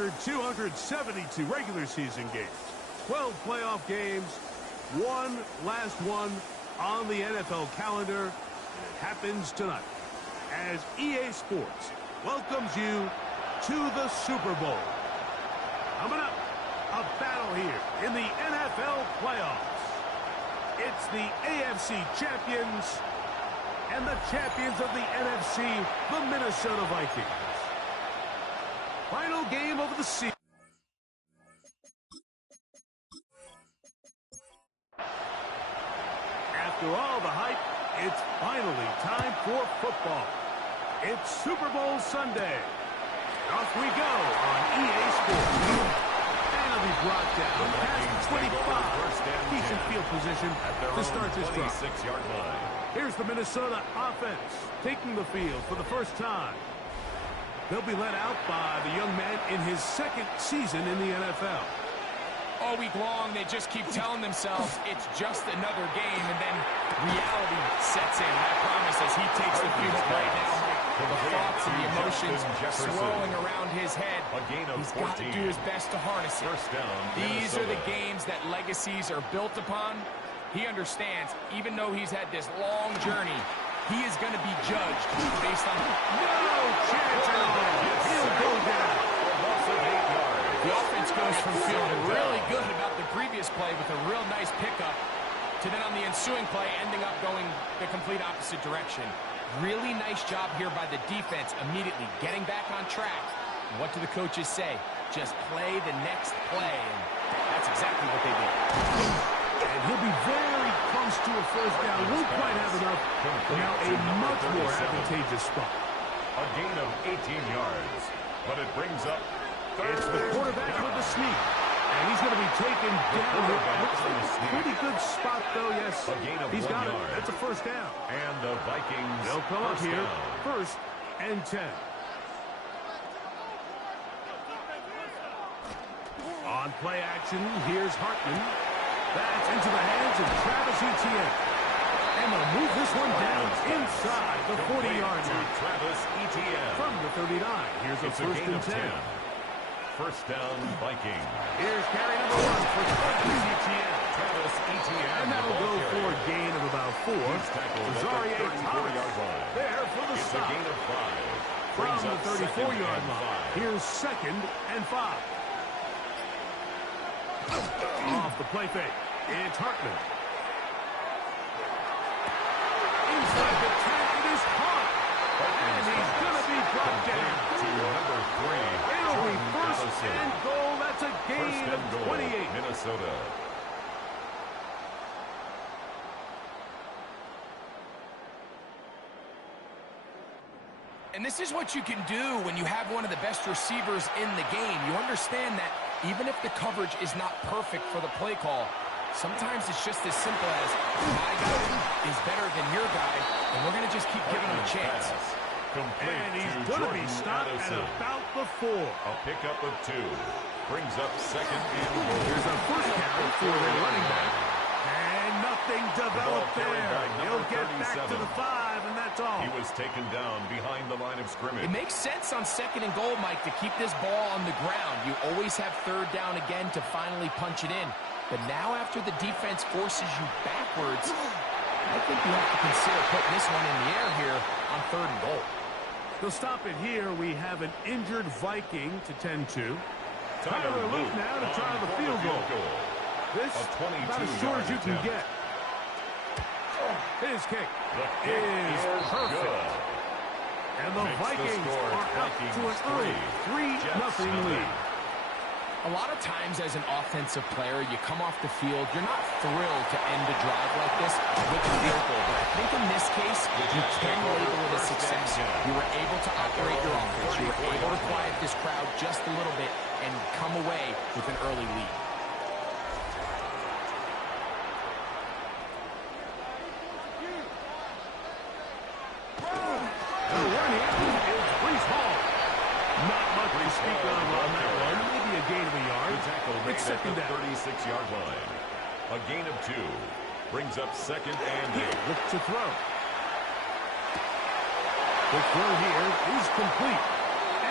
record 272 regular season games, 12 playoff games, one last one on the NFL calendar, and it happens tonight as EA Sports welcomes you to the Super Bowl. Coming up, a battle here in the NFL playoffs. It's the AFC champions and the champions of the NFC, the Minnesota Vikings. Final game of the season. After all the hype, it's finally time for football. It's Super Bowl Sunday. Off we go on EA Sports. And it'll be brought down past 25. Decent field position to start this drive. 26-yard line. Here's the Minnesota offense taking the field for the first time. They'll be led out by the young man in his second season in the NFL. All week long, they just keep telling themselves it's just another game, and then reality sets in. I promise, as he takes the field right now, the thoughts and the emotions swirling around his head, he's got to do his best to harness it. These are the games that legacies are built upon. He understands, even though he's had this long journey, he is going to be judged based on... No chance at all. He'll go down. The offense goes from feeling really good about the previous play with a real nice pickup to then on the ensuing play ending up going the complete opposite direction. Really nice job here by the defense immediately getting back on track. What do the coaches say? Just play the next play, and that's exactly what they did. And he'll be very close to a first down. Won't quite have enough, but now a much more advantageous spot. A gain of 18 yards, but it brings up it's the quarterback with the sneak. And he's going to be taken down. Looks like a pretty good spot, though, yes. He's got it. That's a first down. And the Vikings they'll come up here. Down. First and 10. On play action, here's Hartman. That's into the hands of Travis Etienne. And they'll move this one down inside the 40-yard line. Travis Etienne. From the 39. Here's a first and 10. First down, Vikings. Here's carry number 1 for Travis Etienne. Travis Etienne. And that'll go for a gain of about 4. Zaria Thomas there for the stop. A gain of 5. From the 34-yard line. Here's second and 5. Off the play fake. It's Hartman. Inside the 10, it is Hart. And he's going to be brought down. To number 3. It'll be first and goal. That's a gain of 28. Minnesota. And this is what you can do when you have one of the best receivers in the game. You understand that even if the coverage is not perfect for the play call, sometimes it's just as simple as my guy is better than your guy, and we're going to just keep giving him a chance. And he's going to be stopped at about the 4. A pickup of 2. Brings up second and goal. Here's a first carry for the running back. And nothing developed there. He'll get back to the 5, and that's all. He was taken down behind the line of scrimmage. It makes sense on second and goal, Mike, to keep this ball on the ground. You always have third down again to finally punch it in. But now after the defense forces you backwards, I think you have to consider putting this one in the air here on third and goal. They'll stop it here. We have an injured Viking to tend to. Tyler Luke now to try the field goal. This about as short as you can get. His kick is perfect. And the Vikings are up to an early 3-0 lead. A lot of times as an offensive player, you come off the field, you're not thrilled to end a drive like this with a field goal. But I think in this case, you can label it a success. You were able to operate your offense. You were able to quiet this crowd just a little bit and come away with an early lead. The one here is Breece Hall. Not much to speak of on that one. Maybe a gain of a yard. It's second down. 36-yard line. A gain of 2. Brings up second and 8. Look to throw. The throw here is complete.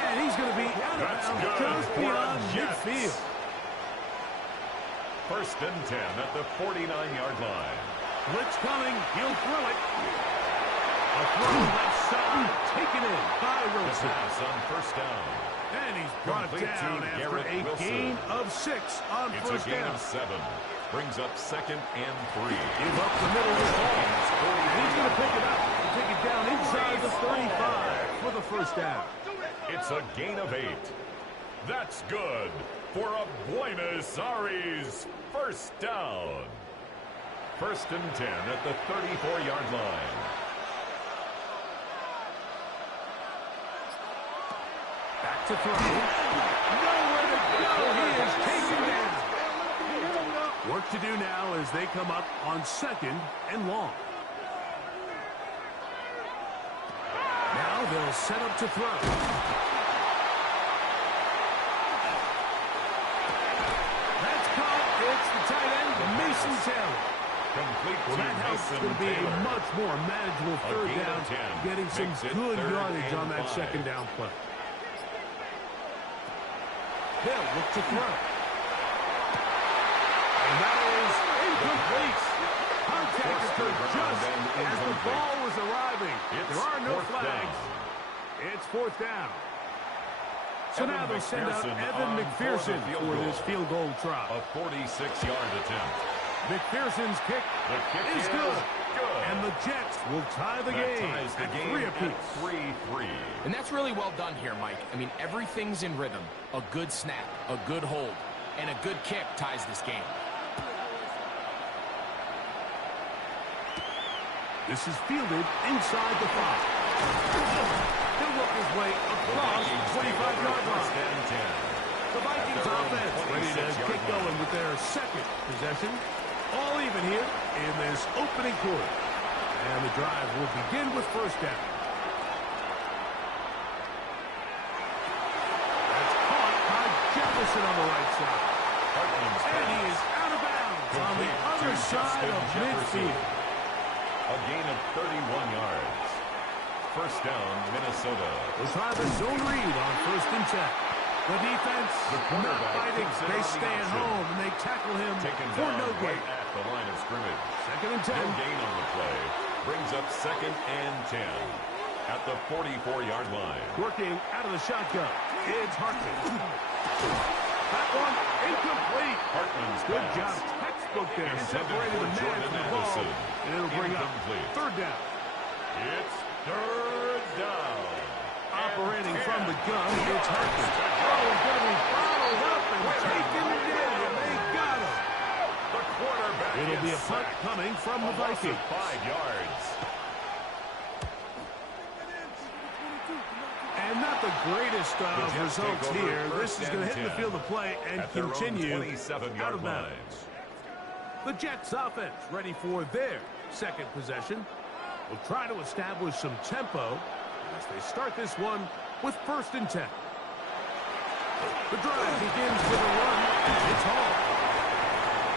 And he's going to be out of bounds just beyond midfield. First and 10 at the 49-yard line. Blitz coming. He'll throw it. A throw left side. Taken in by Wilson. The pass on first down. And he's brought down after a gain of 6 on It's first a gain down. of 7. Brings up 2nd and 3. Give up the middle of the ball. And he's going to pick it up and take it down inside the 35 for the first down. It's a gain of 8. That's good for a Buenos Aires first down. First and 10 at the 34-yard line. Back to throw. Nowhere to go. He is taken down. Work to do now as they come up on 2nd and long. Now they'll set up to throw. It's the tight end, Mason Taylor. Complete Well, that helps. It's going to be a much more manageable third down, getting some good yardage on that 2nd down play. They'll look to throw. And that is incomplete. Contact occurred just as the ball was arriving. There are no flags. It's 4th down. So now they'll send out Evan McPherson for this field goal try. A 46-yard attempt. McPherson's kick is good. And the Jets will tie the game at 3 apiece. 3-3. And that's really well done here, Mike. I mean, everything's in rhythm. A good snap, a good hold, and a good kick ties this game. This is fielded inside the 5. He'll work his way across the 25-yard line. The Vikings offense ready to get going with their 2nd possession. All even here in this opening quarter. And the drive will begin with first down. That's caught by Jefferson on the right side. And he is out of bounds on the other side of midfield. A gain of 31 yards. First down, Minnesota. We'll try the zone read on 1st and 10. The defense not fighting. They stay at home, and they tackle him for no gain. Right at the line of scrimmage. 2nd and 10. No gain on the play. Brings up 2nd and 10 at the 44-yard line. Working out of the shotgun. It's Hartman. That one incomplete. Hartman's Good pass. job. Textbook there. Intended Separated for the man Jordan from the ball. Addison. And it'll bring up Incomplete. 3rd down. It's 3rd down. Operating from the gun, it's Hartman. Oh, it's going to be bottled up and taken down. They got him. The quarterback. It'll be a punt coming from the Vikings. 5 yards. And not the greatest of Jets results take over here. This is going to hit the 10 field of play and at their own continue 27-yard out of line. bounds. The Jets offense ready for their 2nd possession. Will try to establish some tempo as they start this one with 1st and 10. The drive begins with a run. It's Hall.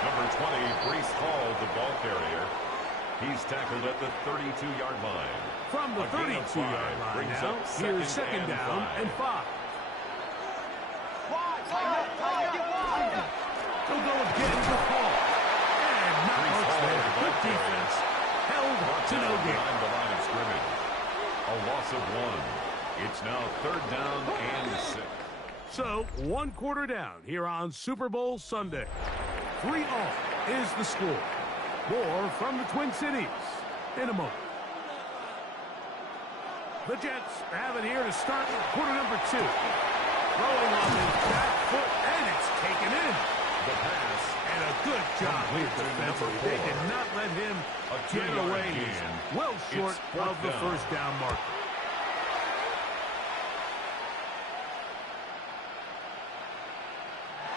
Number 20, Breece Hall, the ball carrier. He's tackled at the 32-yard line. From the A gain of 32-yard 5 line brings now, up here's 2nd down and 5. They'll go again with Hall. And not much there. Good defense. Held to no gain. Behind the line of scrimmage. A loss of 1. It's now 3rd down and 6. So, 1 quarter down here on Super Bowl Sunday. 3-all is the score. More from the Twin Cities in a moment. The Jets have it here to start quarter number 2. Throwing on his back foot, and it's taken in. The pass. And a good job here defensively. They did not let him get away. He's well short of the first down marker.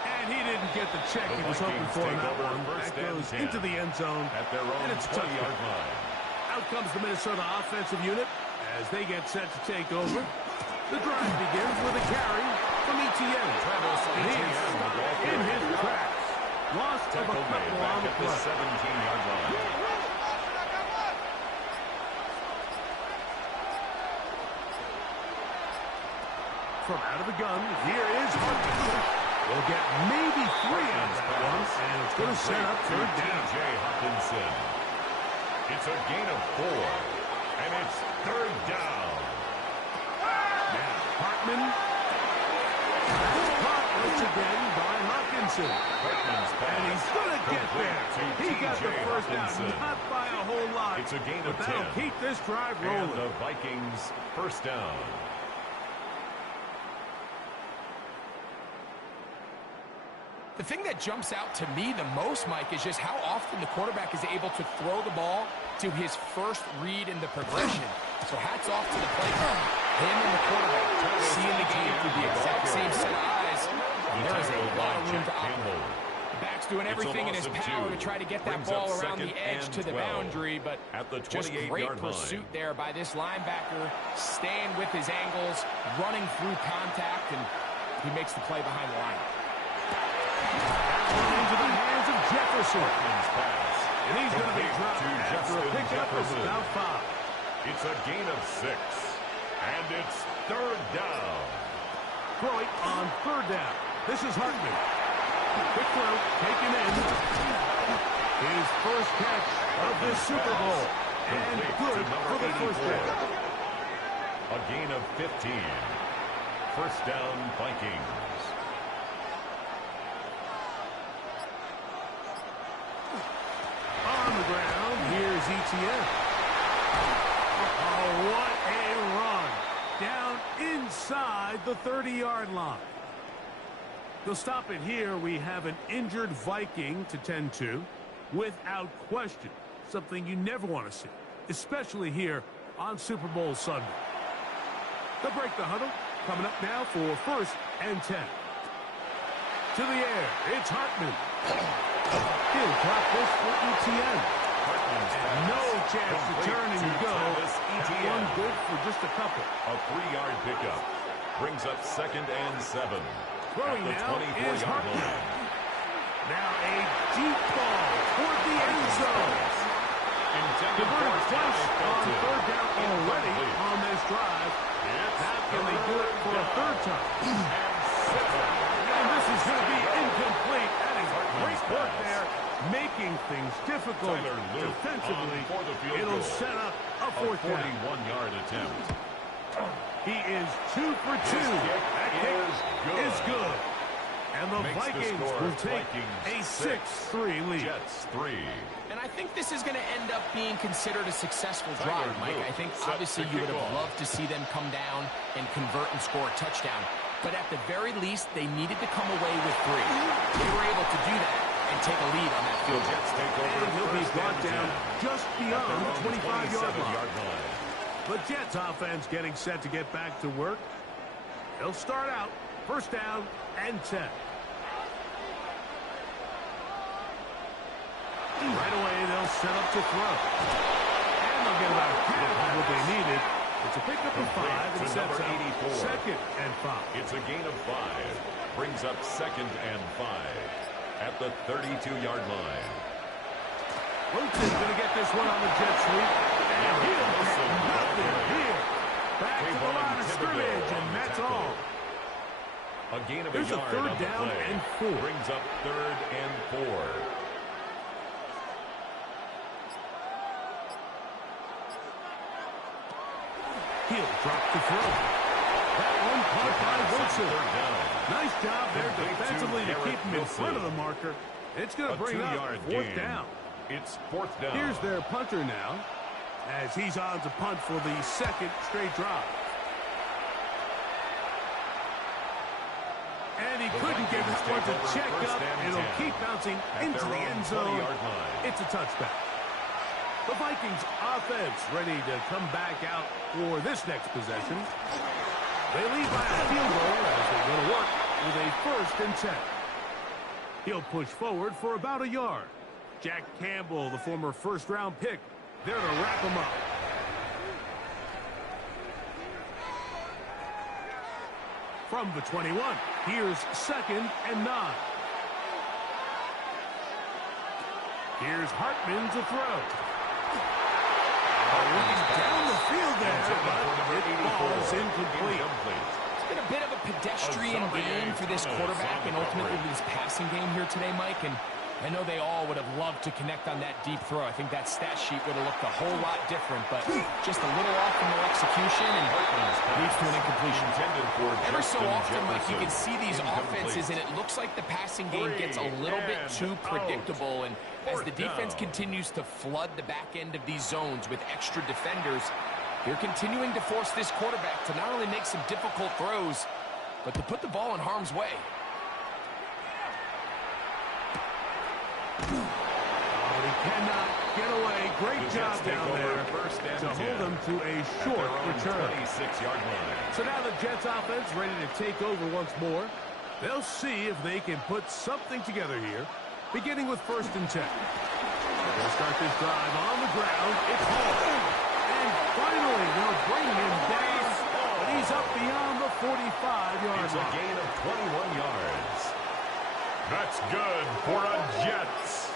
And he didn't get the check he was hoping for in that one. That goes into the end zone. At their own And it's 20-yard line. Out comes the Minnesota offensive unit as they get set to take over. The drive begins with a carry from Etienne. And he is stopped in his tracks. Lost of a couple on the play. 17-yard line. from out of the gun. Here is Hartman. We'll get maybe 3 out of that one, and it's going to set up third down. T.J. Hockenson. It's a gain of 4, and it's third down. Now Hartman. Caught once again by Hockenson. And he's going to get there. He got the first down, not by a whole lot. It's a gain of 10. That'll keep this drive rolling. And the Vikings first down. The thing that jumps out to me the most, Mike, is just how often the quarterback is able to throw the ball to his first read in the progression. So hats off to the play call. Him and the quarterback seeing the game through the exact same set of eyes. There is a lot of room to operate. The back's doing everything in his power to try to get that ball around the edge to the boundary, but just great pursuit there by this linebacker, staying with his angles, running through contact, and he makes the play behind the line. Into the hands of Jefferson. And he's going to be dropped after a pickup of about 5. It's a gain of 6. And it's third down. Detroit on third down. This is Hartman. Quick throw, taken in. His first catch of this Super Bowl. And good for the first down. A gain of 15. First down, Vikings. On the ground, here's Etienne. Oh, what a run. Down inside the 30-yard line. They'll stop it here. We have an injured Viking to tend to, without question. Something you never want to see, especially here on Super Bowl Sunday. They'll break the huddle. Coming up now for first and 10. To the air, it's Hartman. He'll drop this for Etienne. No chance to turn and go. That one good for just a couple. A 3-yard pickup brings up second and 7. Throwing at the now 24-yard is Hartman. line. Now a deep ball toward the end zone. Converted twice on third down already on this drive. Now can they do it for a third time? And this is going to be incomplete. That is great work there, making things difficult defensively. It'll set up a fourth down. 41-yard attempt. He is 2 for 2. That kick is good. And the Vikings will take a 6-3 lead. Jets 3. And I think this is going to end up being considered a successful drive, Mike. I think obviously you would have loved to see them come down and convert and score a touchdown. But at the very least, they needed to come away with 3. They were able to do that and take a lead on that field. Jets take over. And he'll be brought down just beyond the 25-yard line. The Jets offense getting set to get back to work. They'll start out first down and 10. Right away, they'll set up to throw. And they'll get about half of what they needed. It's a pickup of 5 and sets up second and 5. It's a gain of 5. Brings up second and 5 at the 32-yard line. Wilson's going to get this one on the jet sweep. And he'll get nothing here. Back to the line of scrimmage, and that's all. A gain of There's a yard third on the down play. and 4. Brings up third and 4. He'll drop the throw. That one caught by Wilson. Nice job there defensively to keep him in front of the marker. It's going to bring up fourth down. It's fourth down. Here's their punter now, as he's on to punt for the second straight drive. And he couldn't get this one to check up. It'll keep bouncing into the end zone. It's a touchback. The Vikings offense ready to come back out for this next possession. They lead by a field goal as they go to work with a first and 10. He'll push forward for about a yard. Jack Campbell, the former first-round pick, there to wrap him up. From the 21, here's second and 9. Here's Hartman to throw. Looking down the field there, but it falls incomplete. It's been a bit of a pedestrian game for this quarterback and ultimately this passing game here today, Mike. And I know they all would have loved to connect on that deep throw. I think that stat sheet would have looked a whole lot different, but just a little off in their execution and leads to an incompletion. Ever so often, Mike, you can see these offenses, and it looks like the passing game gets a little bit too predictable. And as the defense continues to flood the back end of these zones with extra defenders, they're continuing to force this quarterback to not only make some difficult throws, but to put the ball in harm's way. Oh, he cannot get away. Great job down there to hold him to a short return. 26-yard line. So now the Jets offense ready to take over once more. They'll see if they can put something together here, beginning with 1st and 10. They'll start this drive on the ground. It's Hall. And finally, they'll bring him down, but he's up beyond the 45-yard line. It's a gain of 21 yards. That's good for a Jets.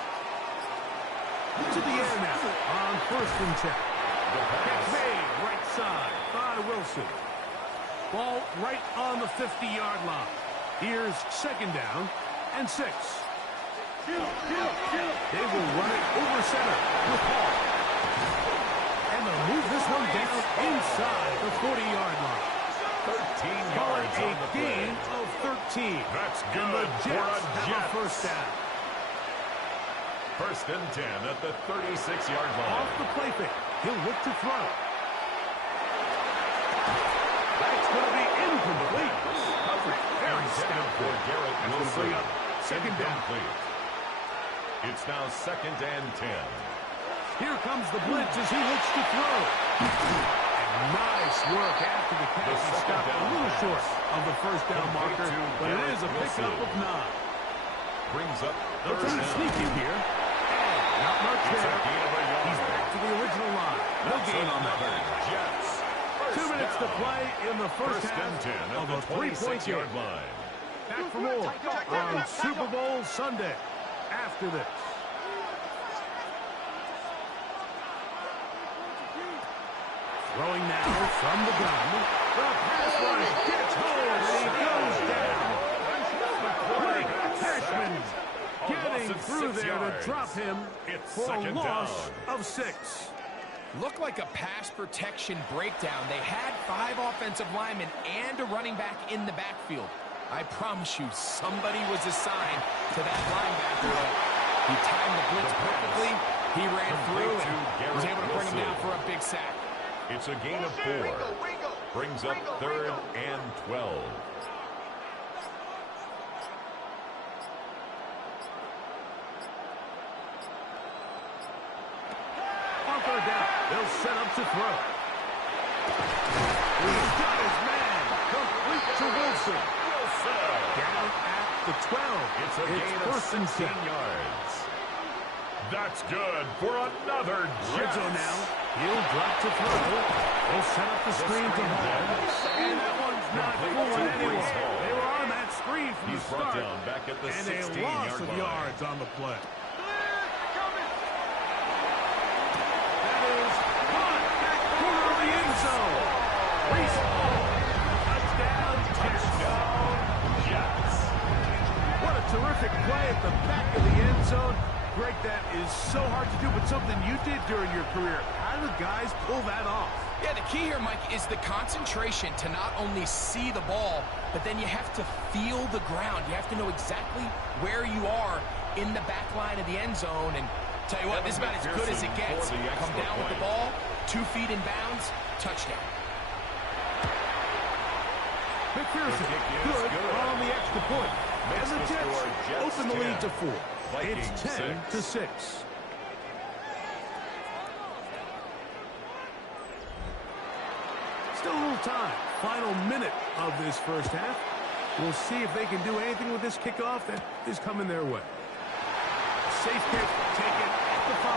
To the air now on 1st and 10. Catch made right side by Wilson. Ball right on the 50-yard line. Here's 2nd down and 6. They will run it over center with Hall. And they'll move this one down inside the 40-yard line. 13 yards on the play. Gain of 13. That's And good the for a Jets have a Jets. 1st down. 1st and 10 at the 36-yard line. Off the play fake. He'll look to throw. That's going to be incomplete. Very stout for Garrett Wilson. Bring up 2nd down. It's now 2nd and 10. Here comes the blitz as he looks to throw. And nice work after the catch. He stopped a little short of the 1st down marker, but it is a pickup of 9. Brings up They'll try to sneak him here. And not much there. He's back to the original line. No gain on that one. Jets. 2 minutes to play in the first 1st half and 10 at of the a 3-point 26-yard game. line. Back for more on Super Bowl Sunday after this. Throwing now from the gun. The pass rush gets hold and he goes down. Blake Cashman getting through there to drop him for a loss of 6. Looked like a pass protection breakdown. They had 5 offensive linemen and a running back in the backfield. I promise you, somebody was assigned to that linebacker. He timed the blitz perfectly. He ran through and was able to bring him down for a big sack. It's a gain of 4. Brings up 3rd and 12. On 3rd down, they'll set up to throw. He's got his man. Complete to Wilson. Down at the 12. It's a gain of 16 yards. That's good for another Jets. Rizzo now. He'll drop to throw. They'll set up the screen to Hall. And that one's not fooling anyone. They were on that screen from He's the brought start. down back at the And a 16-yard loss of line. yards on the play. That is caught back corner of the end zone. Reese Hall. Touchdown, Jets. What a terrific play at the back of the end zone. Greg, that is so hard to do, but something you did during your career. How do guys pull that off? Yeah, the key here, Mike, is the concentration to not only see the ball, but then you have to feel the ground. You have to know exactly where you are in the back line of the end zone. And tell you what, this is about as good as it gets. Come down with the ball, 2 feet in bounds, touchdown. McPherson, good on the extra point. And the Jets open the lead to 4. It's 10 to 6. Still a little time. Final minute of this first half. We'll see if they can do anything with this kickoff that is coming their way. Safe kick taken at the 5.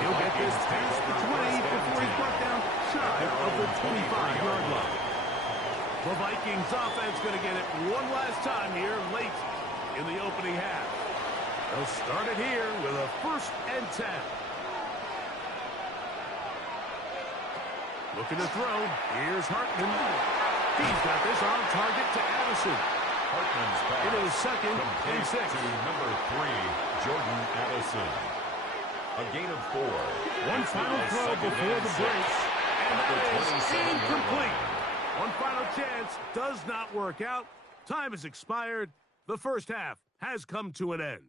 He'll get this past the 20 before he's brought down shy of the 25-yard line. The Vikings offense going to get it one last time here late in the opening half. They'll start it here with a 1st and 10. Looking to throw. Here's Hartman. He's got this on target to Addison. Hartman's pass. It is second and complete 6. to number 3, Jordan Addison. A gain of 4. One final throw before the break. And that is incomplete. One final chance does not work out. Time has expired. The first half has come to an end.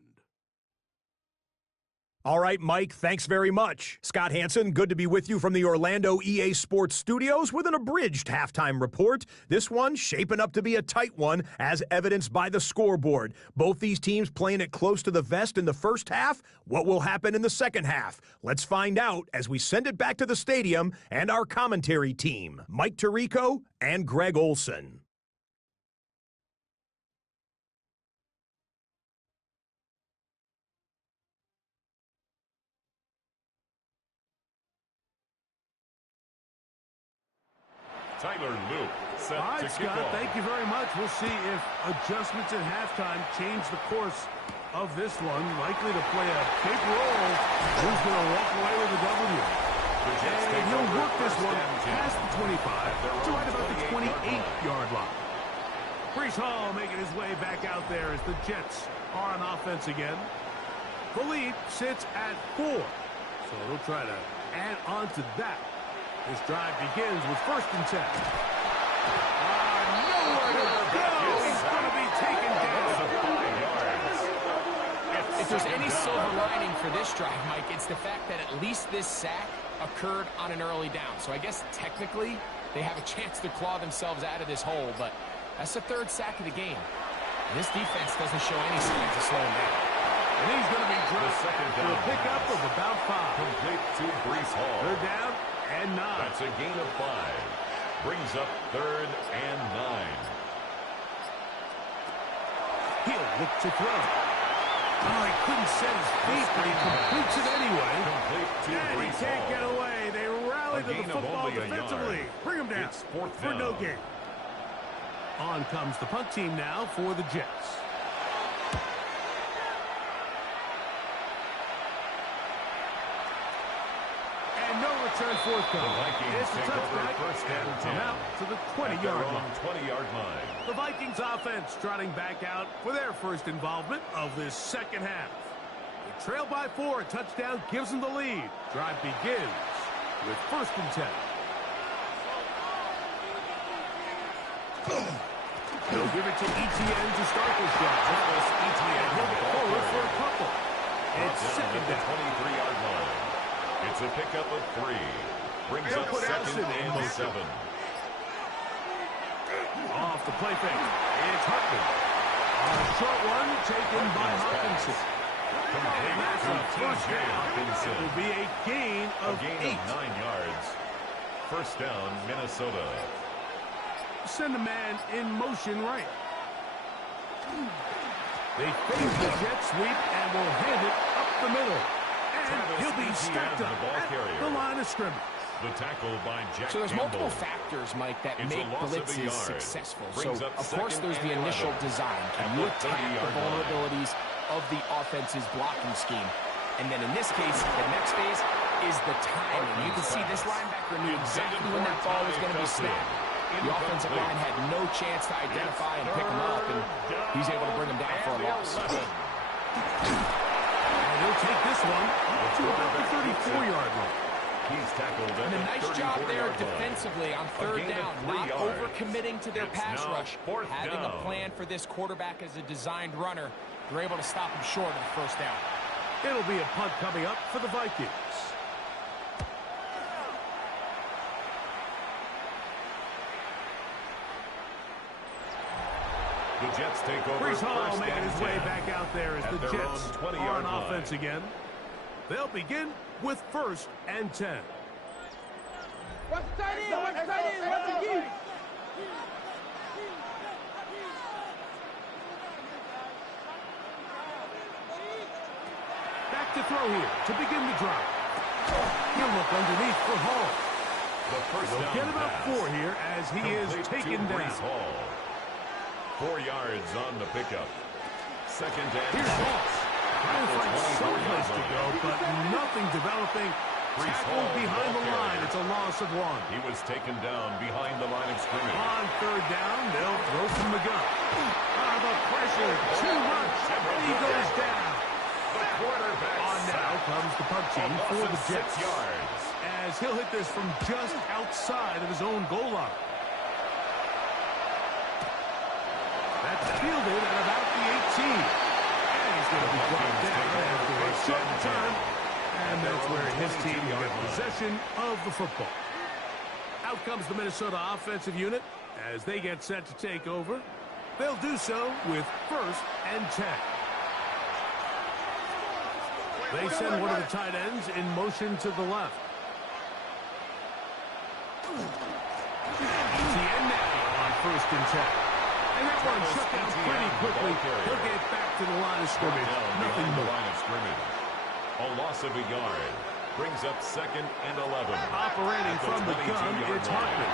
All right, Mike, thanks very much. Scott Hansen, good to be with you from the Orlando EA Sports Studios with an abridged halftime report. This one shaping up to be a tight one, as evidenced by the scoreboard. Both these teams playing it close to the vest in the first half. What will happen in the second half? Let's find out as we send it back to the stadium and our commentary team, Mike Tirico and Greg Olson. Tyler Luke set All right, to kick Scott, off. thank you very much. We'll see if adjustments at halftime change the course of this one. Likely to play a big role. Who's going to walk away with the W? And he'll work this one past the 25 to right about the 28-yard line. Breece Hall making his way back out there as the Jets are on offense again. The lead sits at 4. So they'll try to add on to that. This drive begins with 1st and 10. Nowhere to go. He's going to be taken down. If there's any silver lining for this drive, Mike, it's the fact that at least this sack occurred on an early down. So I guess technically they have a chance to claw themselves out of this hole, but that's the 3rd sack of the game. And this defense doesn't show any signs of slowing down. And he's going to be dropped for a pickup of about 5. Complete to Breece Hall. 3rd down and 9. That's a gain of 5. Brings up 3rd and 9. He'll look to throw. Oh, he couldn't set his feet, but he completes it anyway. Complete to And he Breece can't Hall. get away. They rally A to the gain of football only a defensively. yard. Bring him down It's 4th for no down. gain. On comes the punt team now for the Jets. And no return forthcoming. The Vikings It's a take over touchback 1st and 10. out to the At 20-yard their line. own 20-yard line. The Vikings offense trotting back out for their first involvement of this second half. They trail by 4. A touchdown gives them the lead. Drive begins with 1st and 10. They'll give it to Etienne to start this drive. Etienne will get forward for a couple. It's second down. 23-yard line. It's a pickup of 3. Brings They'll up put 2nd Addison in and motion. 7. Off the play fake. It's Hartman. A short one taken by Hopkinson. Complete That's to a first T.J. down. Hopkinson. It will be a gain A of gain 8. of 9 yards. 1st down, Minnesota. Send a man in motion right. They fake the jet sweep and will hand it up the middle. And he'll be stacked up at the line of scrimmage. The tackle by Jack So there's Campbell. multiple factors, Mike, that It's a make loss of a blitzes yard. successful. So, Brings up of course, 2nd there's the and initial 11. design. Can At you the attack the 30-yard line. vulnerabilities of the offense's blocking scheme? And then in this case, the next phase is the timing. You can see this linebacker knew exactly when that ball was going to be snapped. The offensive line had no chance to identify and pick him up, and he's able to bring him down for a loss. And he'll take this one to about the 34-yard line. He's tackled at And a the nice job 34-yard there line. defensively on A 3rd gain of down, 3 not yards. overcommitting to their It's pass now rush, 4th having a down. plan for this quarterback as a designed runner. They're able to stop him short of the 1st down. It'll be a punt coming up for the Vikings. The Jets take over. Breece Hall 1st making and his way 10. back out there as At the their Jets own are 20-yard on line. offense again. They'll begin with 1st and 10. Watch the tight end, watch the tight end, watch the key. Back to throw here to begin the drive. He'll look underneath for Hall. The 1st They'll down get about pass. 4 here as he is Complete taken to down. Breece Hall. 4 yards on the pickup. 2nd and Here's 6. Hall. Trying to find someplace to go, but nothing developing. tackled behind the line. It's a loss of 1. He was taken down behind the line of scrimmage. On 3rd down, they'll throw from the gun. The pressure, too much, and he goes down. The quarterback On now comes the punt team for the Jets. 6 yards. As he'll hit this from just outside of his own goal line. That's fielded at about the 18. And he's going to be brought down after a short return. And that's where his team will get possession of the football. Out comes the Minnesota offensive unit as they get set to take over. They'll do so with 1st and 10. They send one of the tight ends in motion to the left. ETN now on 1st and 10. And that one shut down pretty quickly. He'll get back to the line of scrimmage. Nothing more. Line of scrimmage. A loss of a yard. Brings up 2nd and 11. Operating from the gun, it's Hartman.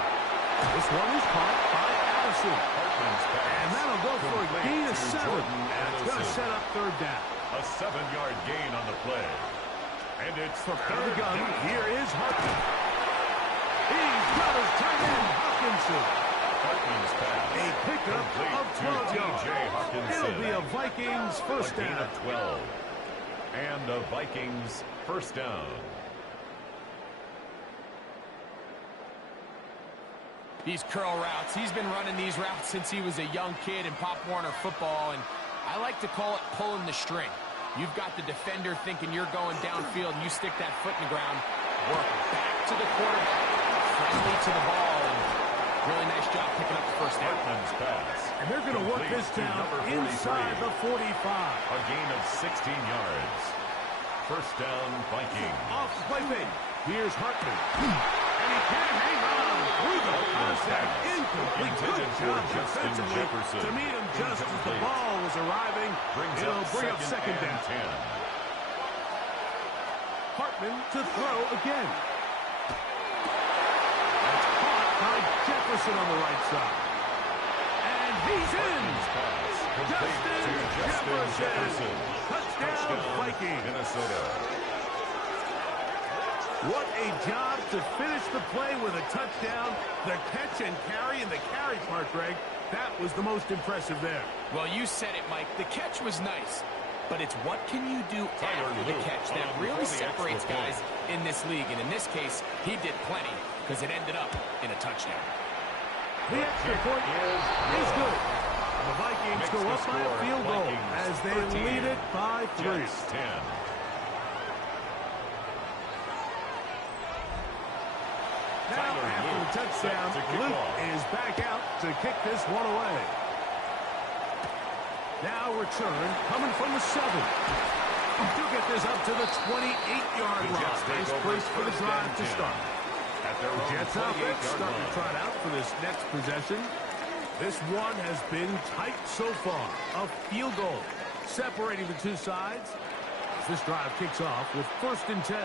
This one is caught by Addison. And that'll go for a gain of 7. And it's going to set up 3rd down. A 7-yard gain on the play. And it's From the gun, here is Hartman. He's got his tight end, Hawkinson. Hartman's pass. A pickup of 12 yards. It'll be a Vikings first gain down. of 12. And a Vikings first down. These curl routes, he's been running these routes since he was a young kid in Pop Warner football, and I like to call it pulling the string. You've got the defender thinking you're going downfield, and you stick that foot in the ground, work back to the quarterback, friendly to the ball, and really nice job picking up the first down. Hartman's pass. And they're going to work this down inside the 45. A gain of 16 yards. First down, Vikings. Off the play fake. Here's Hartman. And he can't hang on through the contact. Incomplete. Good job defensively to meet him just as the ball was arriving. It'll bring up 2nd down. 10. Hartman to throw again. That's caught by Jefferson on the right side. And he's in. Justin Jefferson. Touchdown, Vikings. Minnesota. What a job to finish the play with a touchdown. The catch and carry in the carry part, Greg, that was the most impressive there. Well, you said it, Mike. The catch was nice, but it's what can you do after the catch that really separates guys in this league. And in this case, he did plenty because it ended up in a touchdown. The extra point is good. The Vikings go up by a field goal as they lead it by 3. Jets 10. Now, after the touchdown, Luke is back out to kick this one away. Now return, coming from the 7. To get this up to the 28-yard line. Nice place for the drive to start. The Jets offense starting to trot out for this next possession. This one has been tight so far. A field goal separating the two sides. As this drive kicks off with 1st and 10.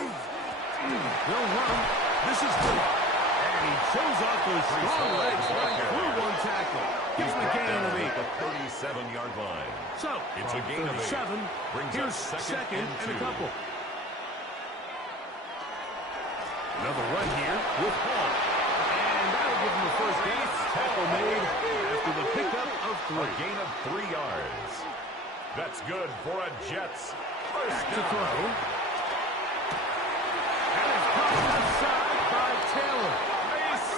They'll run. This is good. And he shows off those strong legs right through one tackle. Gives him a gain of 8. The 37-yard line. So, It's a gain of 37. 8. Brings Here's up second and a 2. couple. Another run here with Hall. And that'll give him the first down. Tackle made after the pickup of 3. A gain of 3 yards. That's good for a Jets first Back to down. throw. And it's caught inside by Taylor.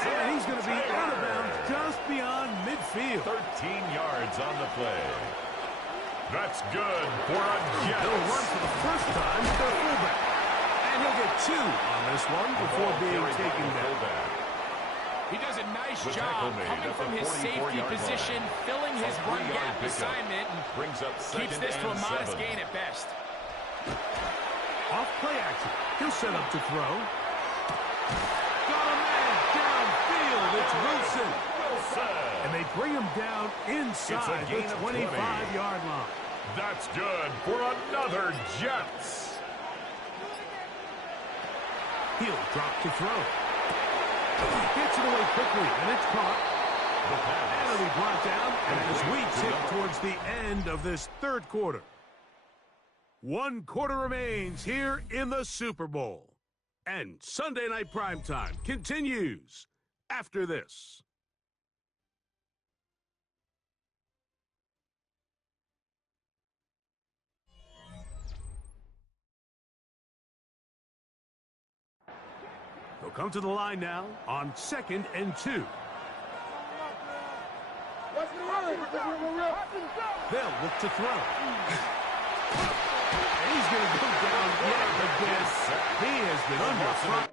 And he's going to be out of bounds just beyond midfield. 13 yards on the play. That's good for a Jets. They'll run for the first time with their fullback. And he'll get 2 on this one before being taken down. He does a nice The job tackle made coming at from the his safety 44-yard position, line. filling his A run 3-yard gap pickup. assignment, and Brings up keeps 2nd this to a and modest 7. gain at best. Off play action. He'll set up to throw. Got a man downfield. It's Wilson. And they bring him down inside the gain of 25-yard line. That's good for another Jets. He'll drop to throw. Gets it away quickly, and it's caught. The pass. And it'll be brought down as we tip towards the end of this 3rd quarter. One quarter remains here in the Super Bowl. And Sunday Night Primetime continues after this. They'll come to the line now on 2nd and 2. They'll look to throw. And he's going to go down yet again. He has been under front.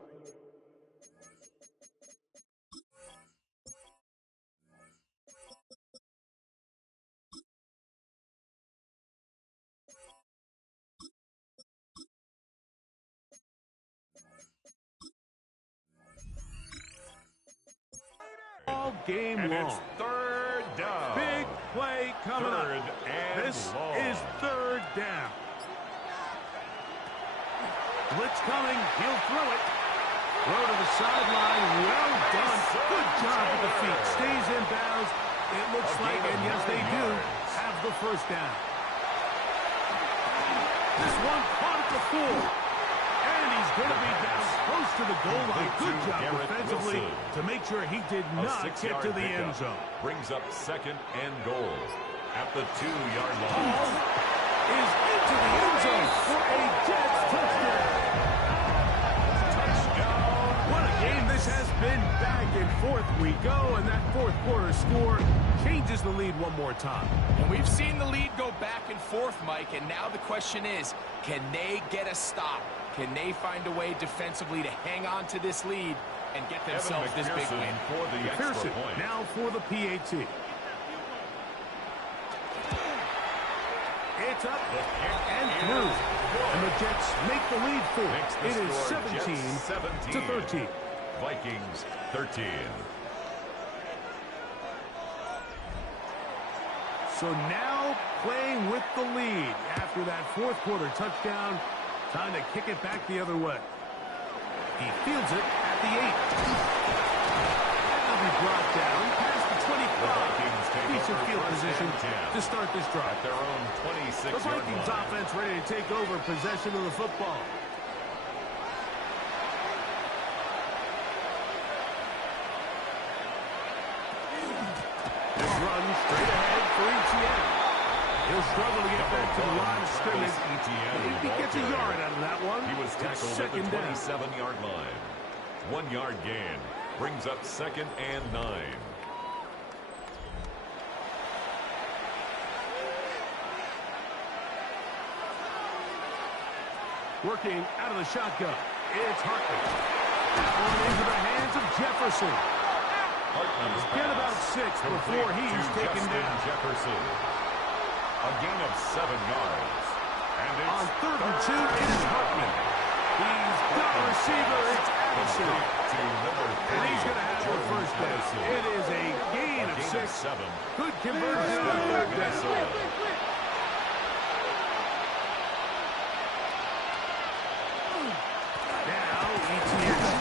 All game And long. it's third down. Big play coming up. Third and This long. is third down. Blitz coming. He'll throw it. Throw to the sideline. Well done. Good job with the feet. Stays in bounds. It looks like, and yes, they do, have the first down. This one caught at the 4. And he's going to be down close to the goal line. Good job defensively to make sure he did not get to the end zone. Brings up 2nd and goal at the 2-yard line. Ball is into the end zone for a Jets touchdown. Touchdown. What a game this has been. Back and forth we go, and that fourth quarter score changes the lead one more time. And we've seen the lead go back and forth, Mike, and now the question is, can they get a stop? Can they find a way defensively to hang on to this lead and get themselves this big win? For the extra Pearson point. now for the PAT. It's up and through. And the Jets make the lead 4. Makes the It is score 17 to 13. Vikings 13. So now playing with the lead after that fourth quarter touchdown. Time to kick it back the other way. He fields it at the 8. That'll be brought down past the 25. Vikings take Decent over field first position and 10. to start this drive. At their own 26-yard The Vikings line. offense ready to take over possession of the football. This run straight ahead for Etienne. He'll struggle to get back to the line of scrimmage. If he gets a yard out of that one, He was it's tackled at the second down. 27-yard line. 1-yard gain brings up 2nd and 9. Working out of the shotgun. It's Hartman. That one into the hands of Jefferson. Hartman's Get pass about 6 before complete he's to taken Justin down. Jefferson. A gain of 7 yards. And it's On 3rd and 2, it is Hartman. He's got a receiver. It's Addison. to number 3. And he's going to have the first down. It is a gain of 6. 7. Good conversion on 3rd down. Minnesota. Now, Etienne.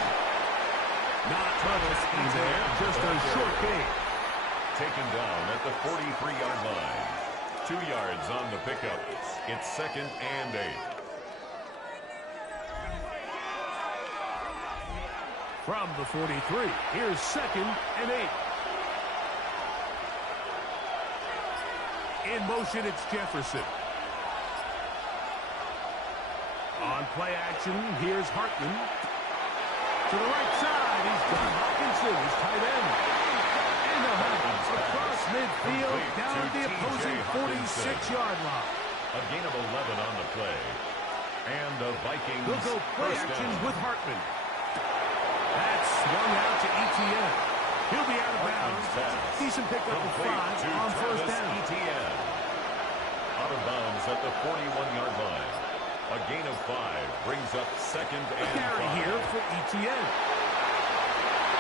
Not much speed there, just a short gain. Taken down at the 43-yard line. 2 yards on the pickup. It's 2nd and 8. From the 43, here's 2nd and 8. In motion, it's Jefferson. On play action, here's Hartman. To the right side, he's got Hawkinson, his tight end. And they'll have it across midfield, down the opposing 46-yard line. A gain of 11 on the play. And the Vikings They'll go play first action down. with Hartman. That's swung out to Etienne. He'll be out of bounds. Pass. Decent pickup of Complete 5 to on first Travis down. Etienne. Out of bounds at the 41-yard line. A gain of 5 brings up 2nd A and carry 5. here for Etienne.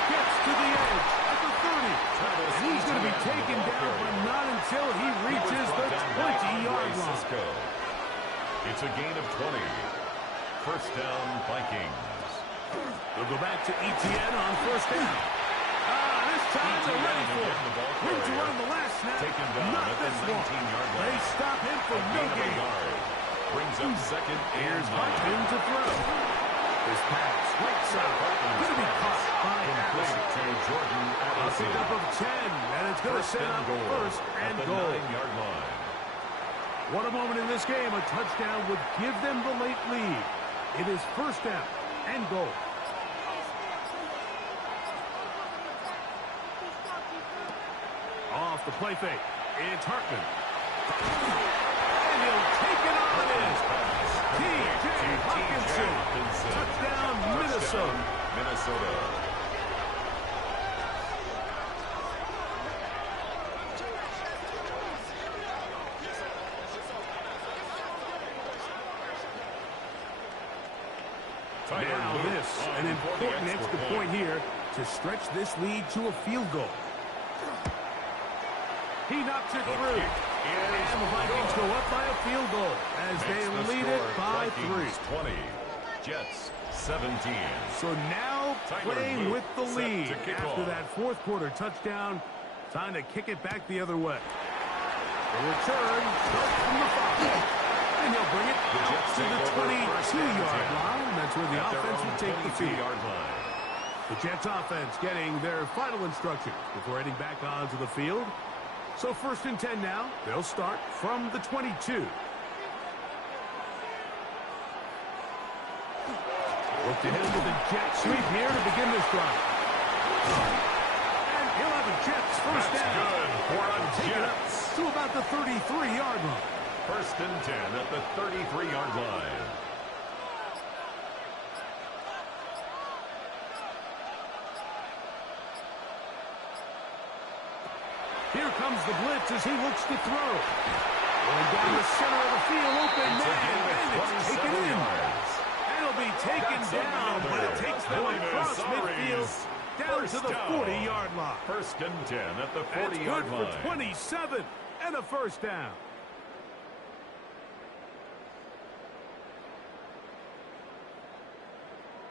Gets to the edge at the 30. Travis And he's going to be Etienne taken with the down, ball but carry. not until he He was reaches the brought down by 20-yard Andre line. Sisco. It's a gain of 20. First down, Vikings. They'll go back to Etienne on first down. This time they're ready for it. Again, the ball Wins carrier. around the last snap. Taken down Not at the this one. 19-yard line. They stop him for A no gain of a gain. yard. brings up second and Here's 9. Hartman to throw. This pass, right side, going to be caught by Addison. To Jordan A Addison. pickup of 10, and it's going to First set and up goal first at and the goal. 9-yard line. What a moment in this game. A touchdown would give them the late lead. It is first down and goal. Off the play fake. It's Hartman. And he'll take it on his pass. T.J. Hawkinson. Touchdown, Minnesota. Minnesota. Now this, an important extra point here to stretch this lead to a field goal. He knocks it through. And the Vikings go up by a field goal as they lead it by 3. 20. Jets 17. So now Tyler playing Luke with the set lead to kick after off. that fourth quarter touchdown. Time to kick it back the other way. The return starts from the 5. And he'll bring it out to the 22-yard line. That's where the offense will take the field. Line. The Jets offense getting their final instructions before heading back onto the field. So first and 10 now. They'll start from the 22. Look to hit him with a jet sweep here to begin this drive. And he'll have a Jets first That's down. good for a Take it up Jets. to about the 33-yard line. First and 10 at the 33-yard line. Here comes the blitz as he looks to throw. Going down the center of the field, open man, and it's taken in. And it'll be taken down, but it takes them across midfield down to the 40-yard line. First and 10 at the That's 40-yard good line. for 27 and a first down.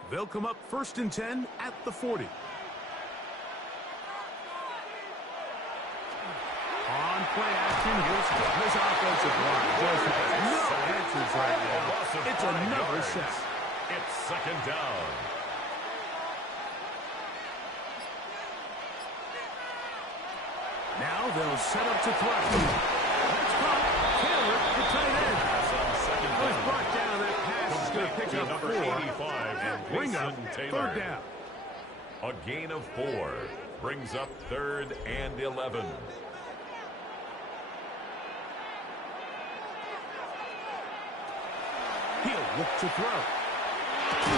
They'll come up first and 10 at the 40. On play action, Houston. This offensive line just has no answers right now. It's another sack. It's second down. Now they'll set up to throw. That's caught. Taylor, the tight end. Pass on second Was down. brought down. That pass is going to pick To up number 4. 85, And bring up Mason Taylor. third down. A gain of 4 brings up third and 11. He'll look to throw. Over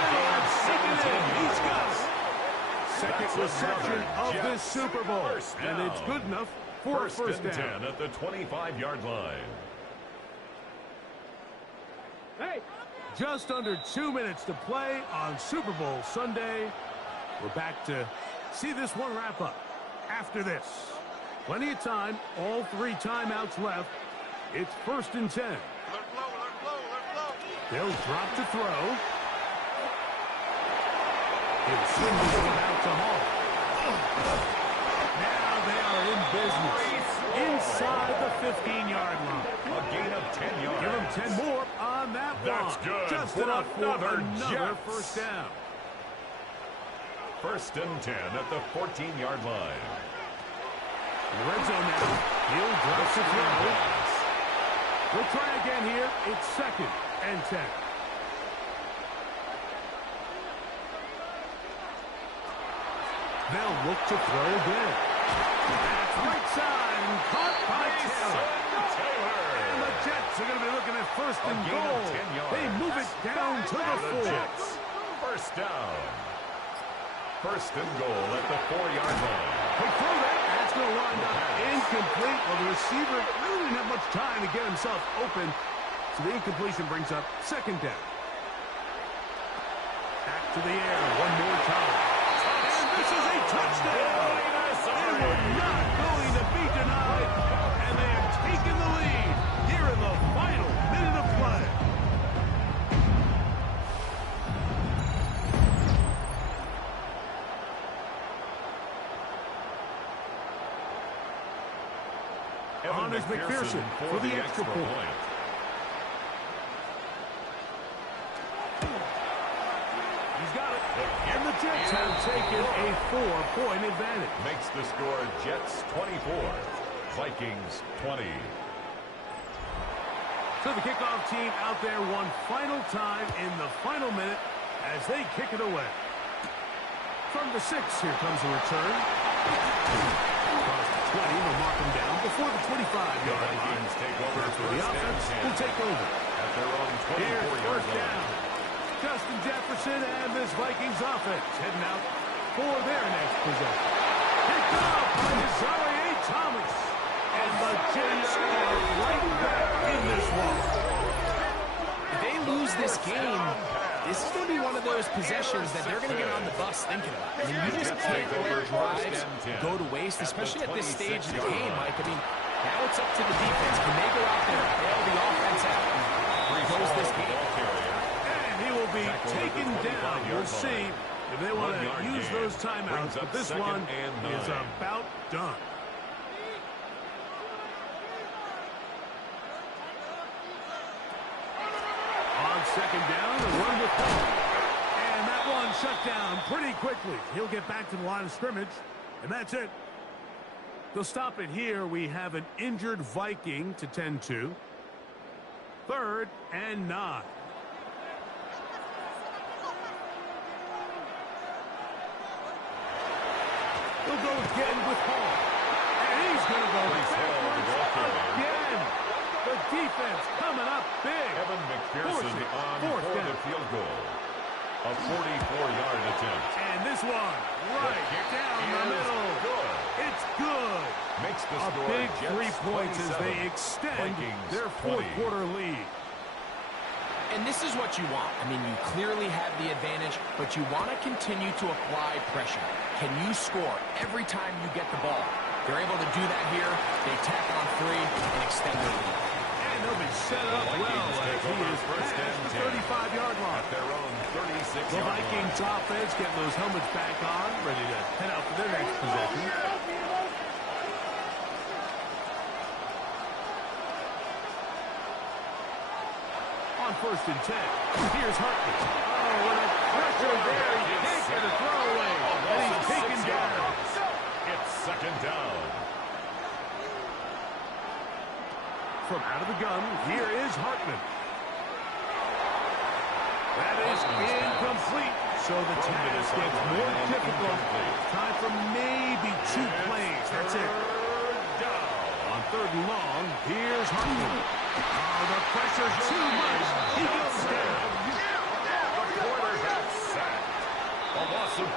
the middle. Taken in. He's got it. Second reception of this Super Bowl. First And it's down. good enough for a first and down. 10 at the 25-yard line. Hey. Just under 2 minutes to play on Super Bowl Sunday. We're back to see this one wrap up. After this, plenty of time, all 3 timeouts left. It's first and 10. They'll drop to throw. He'll swing this one out to Hall. Now they are in business inside the 15-yard line. A gain of 10 yards. Give him 10 more on that That's one. good Just for enough for another another Jets. first down. First and 10 at the 14-yard line. In the red zone now. He'll drop to throw. We'll try again here. It's second and 10. They'll look to throw again. That's right side and caught by Taylor. And the Jets are going to be looking at first and gain of goal. 10 yards. They move it down to the The 4. Jets. First down. First and goal at the 4-yard line. They throw that. That's going to wind up incomplete. Well, the receiver really didn't have much time to get himself open. So the incompletion brings up second down. Back to the air one more time. And this is a touchdown. They were not going to be denied. And they have taken the lead here in the final minute of play. On is McPherson for the extra point. taken a 4-point advantage. Makes the score Jets 24, Vikings 20. So the kickoff team out there one final time in the final minute as they kick it away. From the 6, here comes a return. Across the 20, they'll mark them down before the 25-yard line. Take over So the offense will take over. At their own Here's 24-yard first line. down. Justin Jefferson and this Vikings offense heading out for their next possession. Picked up by Nazari Thomas. And the Jets are right back in this one. If they lose this game, this is going to be one of those possessions that they're going to get on the bus thinking about. I mean, you just can't let drives go to waste, especially at this stage of the game, Mike. I mean, now it's up to the defense. Can they go out there and bail the offense out and close this game? And he will be taken down. We'll see if they want to use those timeouts, but this one is about done. On second down, the run with Paul. And that one shut down pretty quickly. He'll get back to the line of scrimmage, and that's it. They'll stop it here. We have an injured Viking to tend to. 3rd and 9. He'll go again with Hall. And he's going to go backwards again. The defense coming up big. Evan McPherson on Fourth for down. the field goal. A 44-yard attempt. And this one right down the middle. Good. It's good. Makes the A score big Jets 3 points as 27, they extend Vikings their 20. fourth-quarter lead. And this is what you want. I mean, you clearly have the advantage, but you want to continue to apply pressure. Can you score every time you get the ball? They're able to do that here. They tack on 3 and extend their lead. And they'll be set up well as he is first past and the 10. 35-yard line. At their own 36-yard The line. Vikings offense getting those helmets back on, ready to head out for their next possession. On 1st and 10, here's Hartman. Oh, and a pressure there. He can't get a throwaway. And he's taken down. It's second down. From out of the gun, here is Hartman. That is incomplete. So the task gets more difficult. Time for maybe 2 plays. That's it. On 3rd and long, here's Hartman. Oh, the pressure's too much. He goes down. The quarterback sacked. A loss of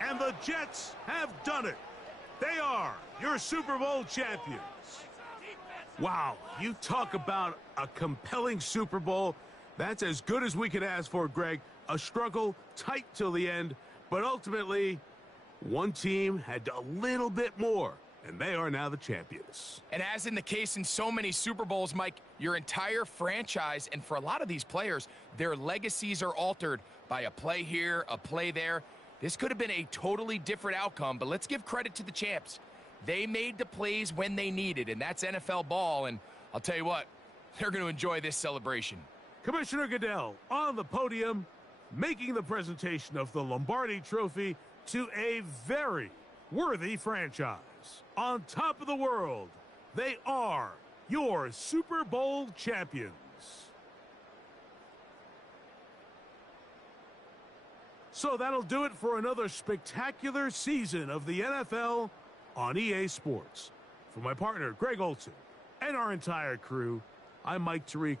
4. And the Jets have done it. They are your Super Bowl champions. Wow, you talk about a compelling Super Bowl. That's as good as we could ask for, Greg. A struggle, tight till the end, but ultimately, one team had a little bit more, and they are now the champions. And as in the case in so many Super Bowls, Mike, your entire franchise, and for a lot of these players, their legacies are altered by a play here, a play there. This could have been a totally different outcome, but let's give credit to the champs. They made the plays when they needed, and that's NFL ball, and I'll tell you what, they're going to enjoy this celebration. Commissioner Goodell on the podium, making the presentation of the Lombardi Trophy to a very worthy franchise. On top of the world, they are your Super Bowl champions. So that'll do it for another spectacular season of the NFL on EA Sports. For my partner, Greg Olson, and our entire crew, I'm Mike Tirico.